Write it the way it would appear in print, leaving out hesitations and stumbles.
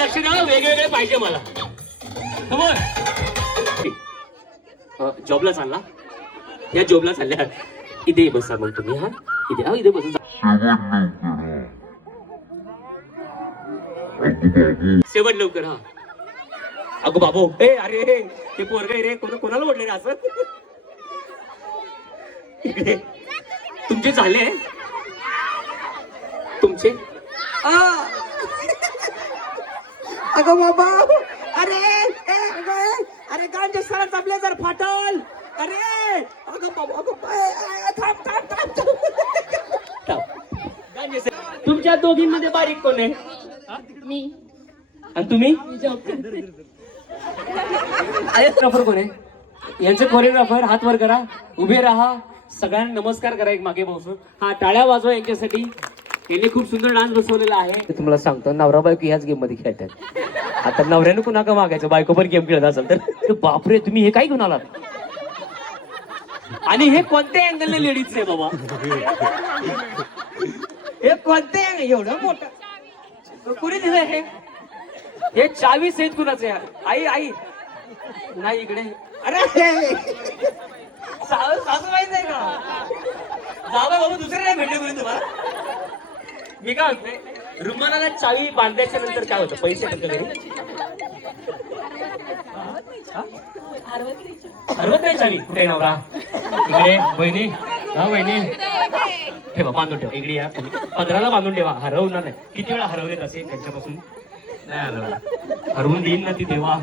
लक्ष द्या, वेगवेगळे पाहिजे मला. जॉबला चालला, या जॉबला चालल्या. इथे बसा मग तुम्ही. हा इथे, हा इथे बसून शेवट लवकर. हा अगो बाबू, ए अरे ते पोरग रे, कोणाला ओढले रे असं. इकडे तुमचे झाले, तुमचे. अगो बाबा, अरे अरे गांजे सर आपले जर फाटल. अरे अगो बाबा, अगो थांब थांब थांब. तुमच्या दोघींमध्ये बारीक कोण आहे? मी. आणि तुम्ही? कोरिओग्राफर कोण आहे? यांचे कोरिओग्राफर हात वर करा, उभे राहा, सगळ्यांना नमस्कार करा एक मागे बसून. हा टाळ्या वाजवा यांच्यासाठी. यांनी खूप सुंदर डान्स बसवलेला आहे. तुम्हाला सांगतो, नवरा बायको ह्याच गेम मध्ये खेळतात. आता नवऱ्यानं कुणा का मागायचं, बायको पण गेम खेळत असेल तर बापरे, तुम्ही हे काय घेऊन आलात? आणि हे कोणत्या अँगलने लेडीज आहे बाबा? हे कोणत्या एवढं मोठं कुणी दिलं हे चावी सेट कुणाचे? आई आई नाही इकडे. अरे सासूबाई नाही का? जावा बाबा, दुसरे नाही भेटले कोणी तुम्हाला? मी काय म्हणते, रुमानाला चावी बांधायच्या नंतर काय होतं? पैसे येतात घरी? हरवत नाही चावी. कुठे नवरा? इकडे बहिणी. हा बहिणी, ठेवा बांधून ठेवा. इकडे या तुम्ही. 15ला बांधून ठेवा, हरवणार नाही. किती वेळा हरवले तसे त्यांच्यापासून? नाही हरवलं. हरवून देईन ना ती तेव्हा.